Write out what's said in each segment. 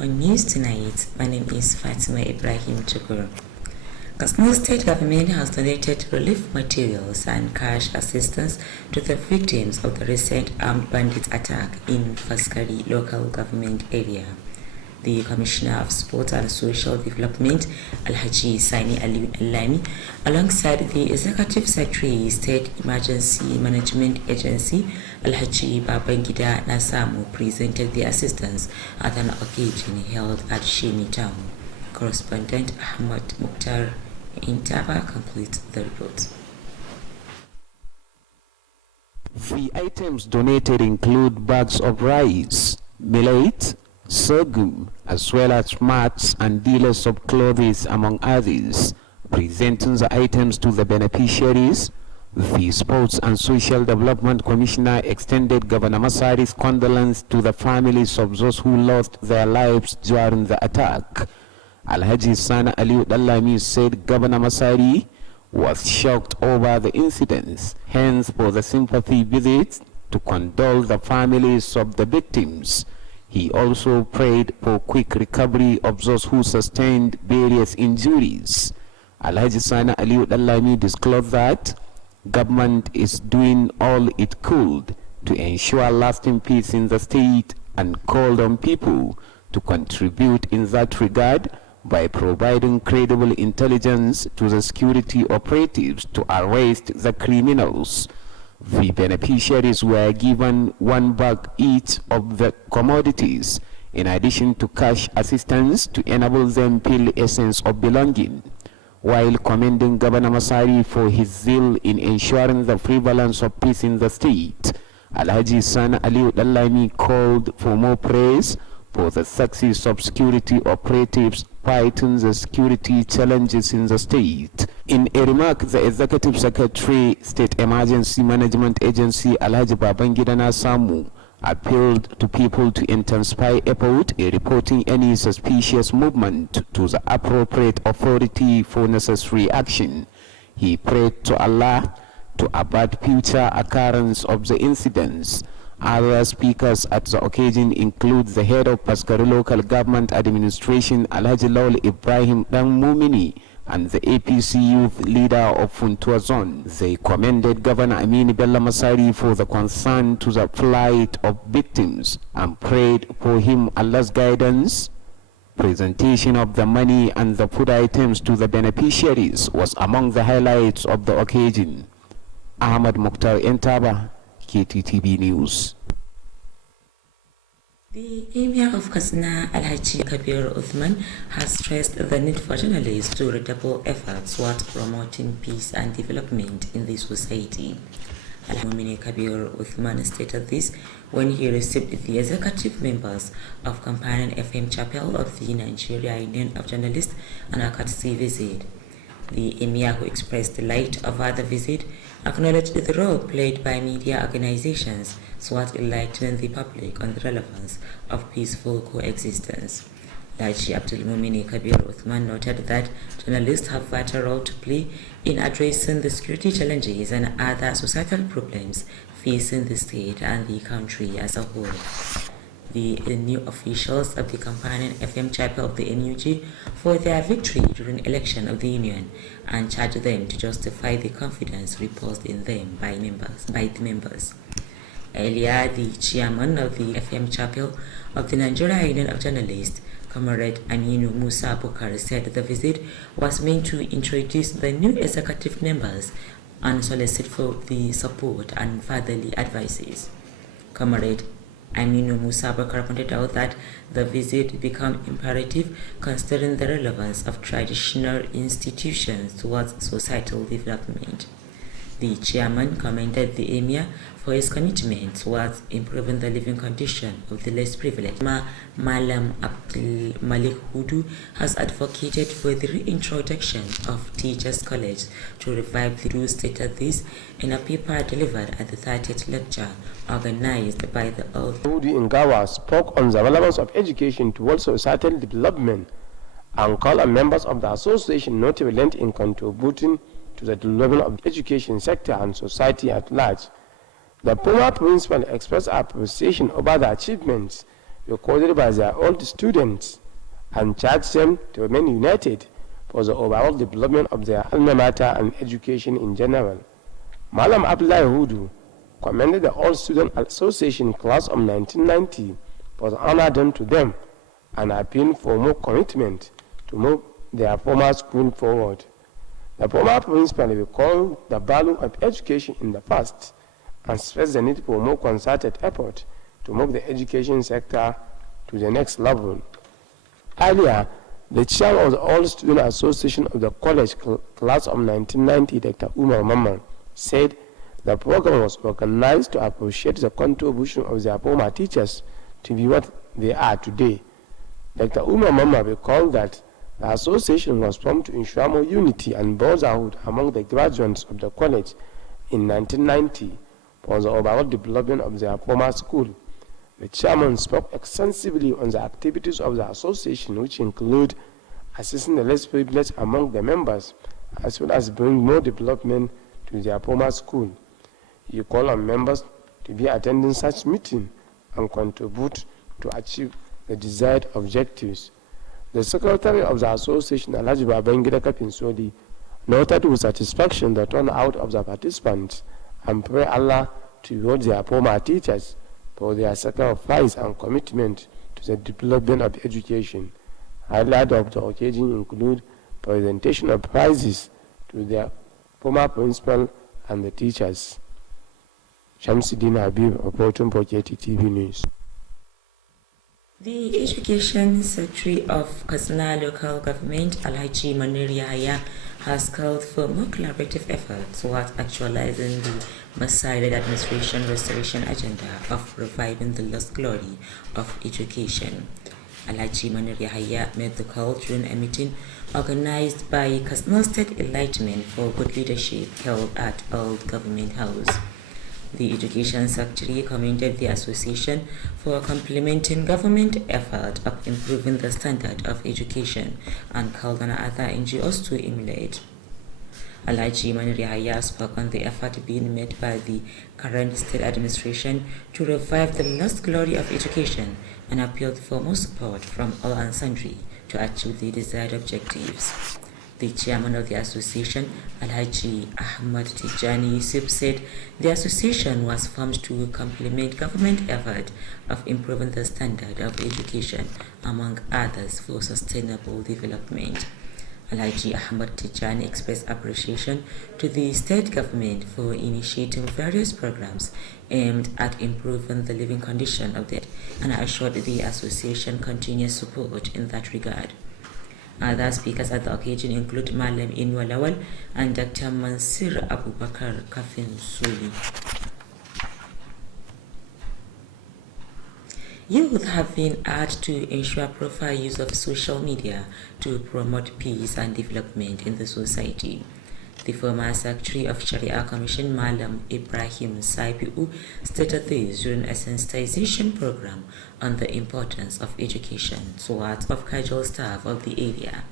on News Tonight. My name is Fatima Ibrahim Chukur. Katsina State Government has donated relief materials and cash assistance to the victims of the recent armed bandits attack in Faskari local government area. The Commissioner of Sport and Social Development, Alhaji Sani Alami, alongside the Executive Secretary, State Emergency Management Agency, Alhaji Babangida Nasamu, presented the assistance at an occasion held at Shemi Town. Correspondent Ahmad Mukhtar Intaba completes the report. The items donated include bags of rice, millet, sorghum, as well as mats and dealers of clothes, among others. Presenting the items to the beneficiaries, the Sports and Social Development Commissioner extended Governor Masari's condolence to the families of those who lost their lives during the attack. Alhaji Sana Aliu Dallami said Governor Masari was shocked over the incidents, hence for the sympathy visit to condole the families of the victims. He also prayed for quick recovery of those who sustained various injuries. Alhaji Sana Aliu Dallami disclosed that government is doing all it could to ensure lasting peace in the state and called on people to contribute in that regard by providing credible intelligence to the security operatives to arrest the criminals. The beneficiaries were given one bag each of the commodities, in addition to cash assistance to enable them feel a sense of belonging. While commending Governor Masari for his zeal in ensuring the prevalence of peace in the state, Alhaji Sana Aliu Dallami called for more praise for the success of security operatives fighting the security challenges in the state. In a remark, the Executive Secretary, State Emergency Management Agency, Alhaji Babangida Nasamu, appealed to people to intensify effort in reporting any suspicious movement to the appropriate authority for necessary action. He prayed to Allah to avert future occurrence of the incidents. Other speakers at the occasion include the head of Faskari Local Government Administration, Alhaji Lawal Ibrahim Dang Mumini, and the APC youth leader of Funtua Zone. They commended Governor Amini Bello Masari for the concern to the plight of victims and prayed for him Allah's guidance. Presentation of the money and the food items to the beneficiaries was among the highlights of the occasion. Ahmad Mukhtar Intaba, Kttv News. The Emir of Katsina, Alhaji Kabir Uthman, has stressed the need for journalists to redouble efforts towards promoting peace and development in the society. Alhaji Kabir Uthman stated this when he received the executive members of Companion FM Chapel of the Nigeria Union of Journalists on a Kttv visit. The Emir, who expressed delight over the visit, acknowledged the role played by media organizations towards enlightening the public on the relevance of peaceful coexistence. Alhaji Abdul Mumini Kabir Uthman noted that journalists have a vital role to play in addressing the security challenges and other societal problems facing the state and the country as a whole. The new officials of the Companion FM Chapel of the NUG for their victory during election of the Union and charged them to justify the confidence reposed in them by the members. Earlier, the chairman of the FM Chapel of the Nigeria Union of Journalists, Comrade Aminu Musa Bukar, said the visit was meant to introduce the new executive members and solicit for the support and fatherly advices. Comrade Aminu Musa Bakar pointed out that the visit became imperative considering the relevance of traditional institutions towards societal development. The chairman commended the Emir for his commitment towards improving the living condition of the less privileged. Malam Abdul Malik Hudu has advocated for the reintroduction of Teachers College to revive the rules, stated this in a paper delivered at the 30th lecture organized by the Hudu Ingawa spoke on the relevance of education towards societal development and called on members of the association not to relent in contributing to the development of the education sector and society at large. The former principal expressed appreciation over the achievements recorded by their old students and charged them to remain united for the overall development of their alma mater and education in general. Malam Abdullahi Hudu commended the All Student Association class of 1990 for the honor done to them and appealed for more commitment to move their former school forward. The former principal recalled the value of education in the past and stressed the need for more concerted effort to move the education sector to the next level. Earlier, the chairman of the All Student Association of the college class of 1990, Dr. Umar Mamman, said the program was organized to appreciate the contribution of their former teachers to be what they are today. Dr. Umar Mamman recalled that the association was formed to ensure more unity and brotherhood among the graduates of the college in 1990 for the overall development of their former school. The chairman spoke extensively on the activities of the association, which include assisting the less privileged among the members, as well as bring more development to their former school. He called on members to be attending such meetings and contribute to achieve the desired objectives. The secretary of the association, Alhaji Babangida Kapinsodi, noted with satisfaction the turnout of the participants and pray Allah to reward their former teachers for their sacrifice and commitment to the development of education. Highlights of the occasion include presentation of prizes to their former principal and the teachers. Shamsuddin Habib, reporting for Kttv News. The Education Secretary of Katsina Local Government, Alhaji Manir Yahaya, has called for more collaborative efforts towards actualizing the Masai-led administration restoration agenda of reviving the lost glory of education. Alhaji Manir Yahaya made the call during a meeting organized by Katsina State Enlightenment for Good Leadership held at Old Government House. The Education Secretary commended the association for complementing government effort of improving the standard of education and called on other NGOs to emulate. Alhaji Manir Yahaya spoke on the effort being made by the current state administration to revive the lost glory of education and appealed for more support from all and sundry to achieve the desired objectives. The chairman of the association, Alhaji Ahmad Tijani Yusuf, said the association was formed to complement government effort of improving the standard of education, among others, for sustainable development. Alhaji Ahmad Tijani expressed appreciation to the state government for initiating various programs aimed at improving the living condition of the and assured the association continuous support in that regard. Other speakers at the occasion include Malam Inwa Lawal and Dr. Mansir Abubakar Kafin Suli. Youth have been urged to ensure proper use of social media to promote peace and development in the society. The former Secretary of Sharia Commission, Malam Ibrahim Saipiu, stated this during a sensitization program on the importance of education towards of casual staff of the area.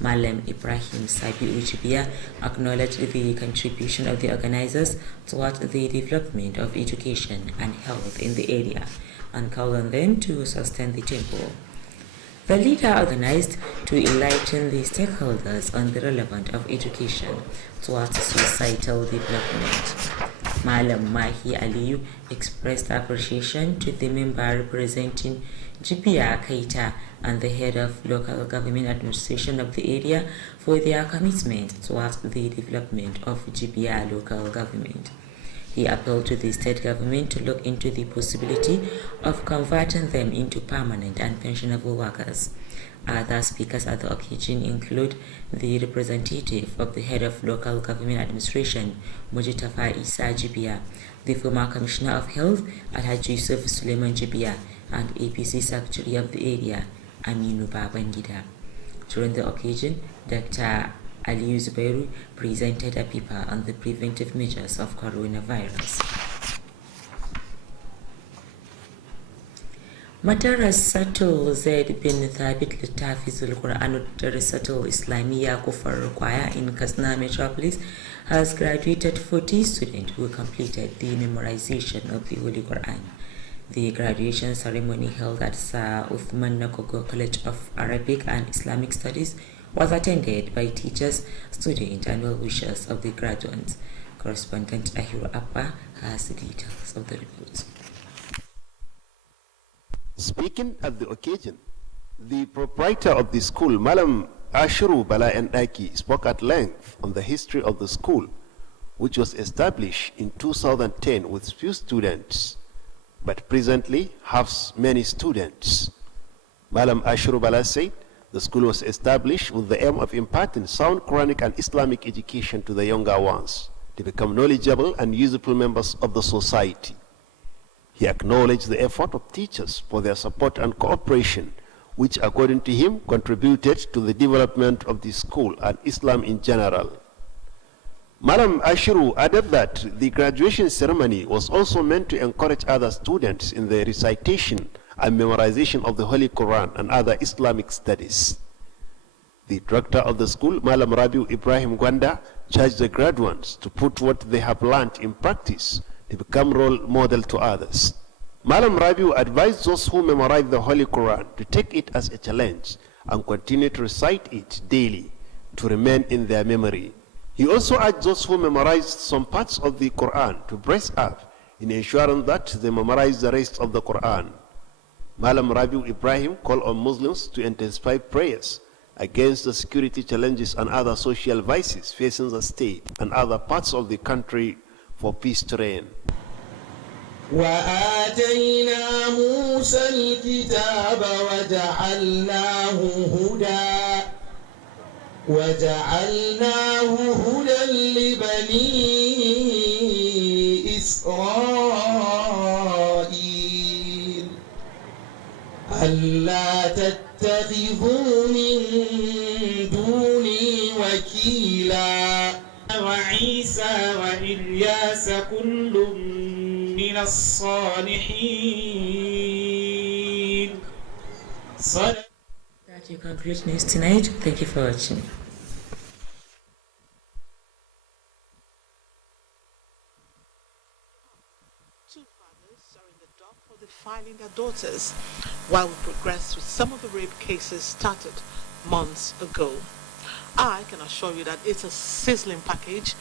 Malam Ibrahim Saipiu Chibia acknowledged the contribution of the organizers towards the development of education and health in the area and called on them to sustain the temple. The leader organized to enlighten the stakeholders on the relevance of education towards societal development. Malam Mahi Aliyu expressed appreciation to the member representing Jipia Keita and the head of local government administration of the area for their commitment towards the development of Jipia local government. He appealed to the state government to look into the possibility of converting them into permanent and pensionable workers. Other speakers at the occasion include the representative of the head of local government administration, Mujitafa Isa Jibia, the former commissioner of health, Alhaji Yusuf Suleiman Jibia, and APC secretary of the area, Aminu Babangida. During the occasion, Dr. Aliyu Zubairu presented a paper on the preventive measures of coronavirus. Madarasatul Zaid bin Thabit Littafizul Quran Darasatul Islamiyya Kufar Choir in Katsina Metropolis has graduated 40 students who completed the memorization of the Holy Quran. The graduation ceremony held at Sir Uthman Nagogo College of Arabic and Islamic Studies was attended by teachers, students, and well-wishers of the graduates. Correspondent Ahiru Appa has the details of the report. Speaking at the occasion, the proprietor of the school, Malam Ashiru Bala Ndaki, spoke at length on the history of the school, which was established in 2010 with few students, but presently has many students. Malam Ashiru Bala said the school was established with the aim of imparting sound Quranic and Islamic education to the younger ones to become knowledgeable and useful members of the society. He acknowledged the effort of teachers for their support and cooperation, which according to him contributed to the development of the school and Islam in general. Malam Ashiru added that the graduation ceremony was also meant to encourage other students in the recitation and memorization of the Holy Quran and other Islamic studies. The director of the school, Malam Rabiu Ibrahim Gwanda, charged the graduates to put what they have learned in practice to become role model to others. Malam Rabiu advised those who memorize the Holy Quran to take it as a challenge and continue to recite it daily to remain in their memory. He also urged those who memorized some parts of the Quran to brace up in ensuring that they memorize the rest of the Quran. Malam Rabiu Ibrahim called on Muslims to intensify prayers against the security challenges and other social vices facing the state and other parts of the country for peace to reign. وآتينا موسى الكتاب وجعلناه هدى لبني إسرائيل ألا تتخذوا من دوني وكيلا وعيسى وإلياس كل من الصالحين. That you conclude news tonight. Thank you for watching. Two fathers are in the dock for defiling their daughters while we progress with some of the rape cases started months ago. I can assure you that it's a sizzling package.